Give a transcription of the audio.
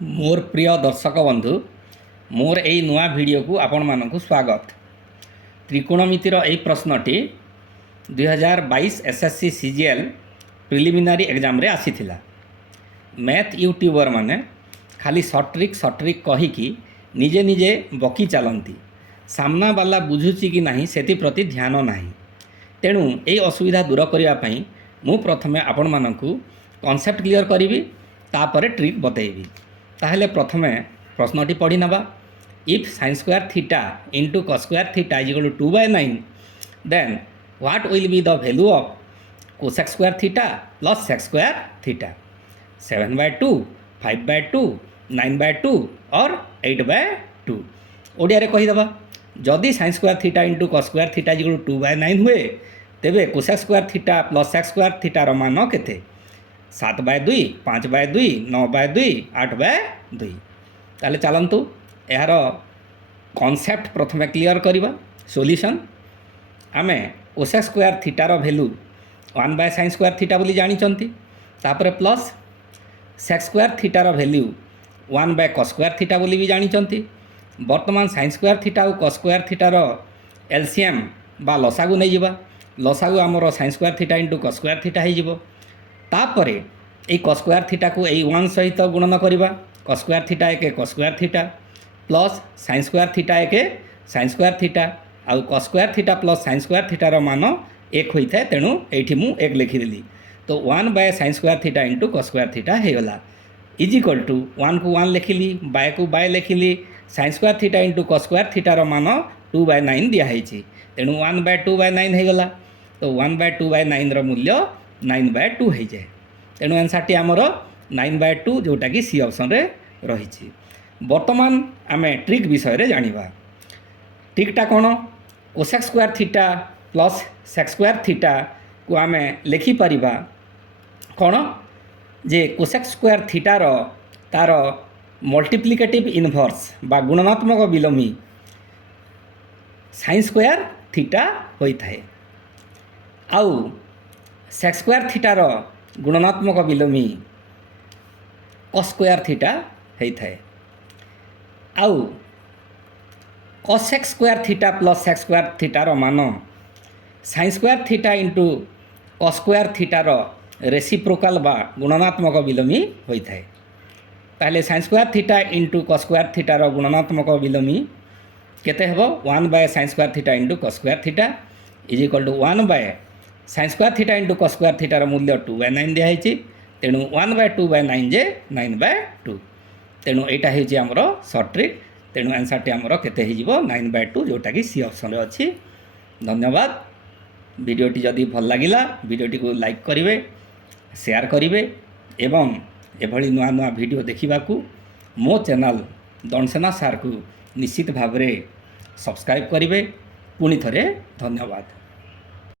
मोर प्रिय दर्शक बंधु मोर यही नुआ वीडियो को आपण मानक स्वागत। त्रिकोणमितिर यही प्रश्नटी 2022 एसएससी सीजीएल प्रिलिमिनारी एग्जाम रे आसीथिला। मैथ यूट्यूबर माने खाली शॉर्ट ट्रिक कहीकि निजे निजे बकी चलती सामना वाला बुझुची कि नहीं सेति प्रति ध्यान नहीं। तेणु यही असुविधा दूर करने मु प्रथमे आपण मानकु कॉन्सेप्ट क्लियर करी तापर ट्रिक बतैबी। ताहले प्रथमे प्रश्नटी पढ़ी नवा। If sin square theta into cos square theta is equal to 2/9 then what will be the value of cosec square theta plus sec square theta. 7/2 5/2 9/2 और 8/2 ओडिया रे कहीदेवा। जदि sin square theta into cos square theta is equal to 2/9 हुए तेबे cosec square theta plus sec square थीटार मान केते 7/2 5/2 9/2 8/2। ताले चलतु यार कॉन्सेप्ट प्रथमे क्लियर करवा। सॉल्यूशन आमे cosec स्क्वायर थीटार वैल्यू 1/sin स्क्वायर थीटा बोली जानिचंती। तापर प्लस sec स्क्वायर थीटार वैल्यू 1/cos स्क्वायर थीटा बोली भी जानिचंती। वर्तमान sin स्क्वायर थीटा और cos स्क्वायर थीटार एलसीएम बा लसागु नहीं जिबा। लसागु आमर sin square theta into cos square theta हो जिवो। तापरे ये cos स्क्वायर थीटा को यही 1 सहित गुणन करवा। cos स्क्वायर थीटा एक cos square theta plus sin square theta एक sin स्क्वायर थीटा आउ cos square theta plus sin square थीटार मान 1 होता है। तेणु ये मु 1 लिखिदेली। तो 1/sin square theta into cos square theta होगला इज इक्वल टू 1 को 1 लिखिली बाय को बाय लिखिली sin square theta into cos square थीटार मान 2/9 दिखाई। तेणु 1/2/9 होगला। तो 1/2/9 मूल्य 9/2 हो जाए। तेणु आंसर टी आमर 9/2 जोटा कि सी ऑप्शन रे रही। वर्तमान आम ट्रिक विषय रे जानिबा। ट्रिकटा कौन cosec square theta plus sec square theta को आम लिखिपर कौन जे cosec स्क्वायर थीटार तार मल्टीप्लिकेटिव इनवर्स बा गुणनात्मक विलोमी sin स्क्वायर थीटा होता है। आउ sec स्क्वायर थीटार गुणनात्मक विलोमी cos स्क्वायर थीटा होता है। आउ cosec square theta plus sec square थीटार मान sin square theta into cos square थीटार रेसिप्रोकाल बा गुणनात्मक विलोमी होता है। ताहले sin square theta into cos square थीटार गुणनात्मक विलोमी केते हेबो 1/sin square theta into cos square theta is equal to 1/sin square theta into cos square थीटार मूल्य 2/9 दिखाई। तेणु 1/2/9 जे 9/2। तेणु यहाँ हूँ आमर सर्ट ट्रिक। तेणु आंसर टी आमर केते हो 9/2 जोटा कि सी ऑप्शन अच्छी। धन्यवाद। वीडियोटी जदि भल लगिला वीडियोटी को लाइक करेंगे शेयर करेंगे एवं एभली नुआ नुआ वीडियो देखा मो चैनल दंडसेना सार को निश्चित भाव में सब्सक्राइब करेंगे। पुणी थरे धन्यवाद।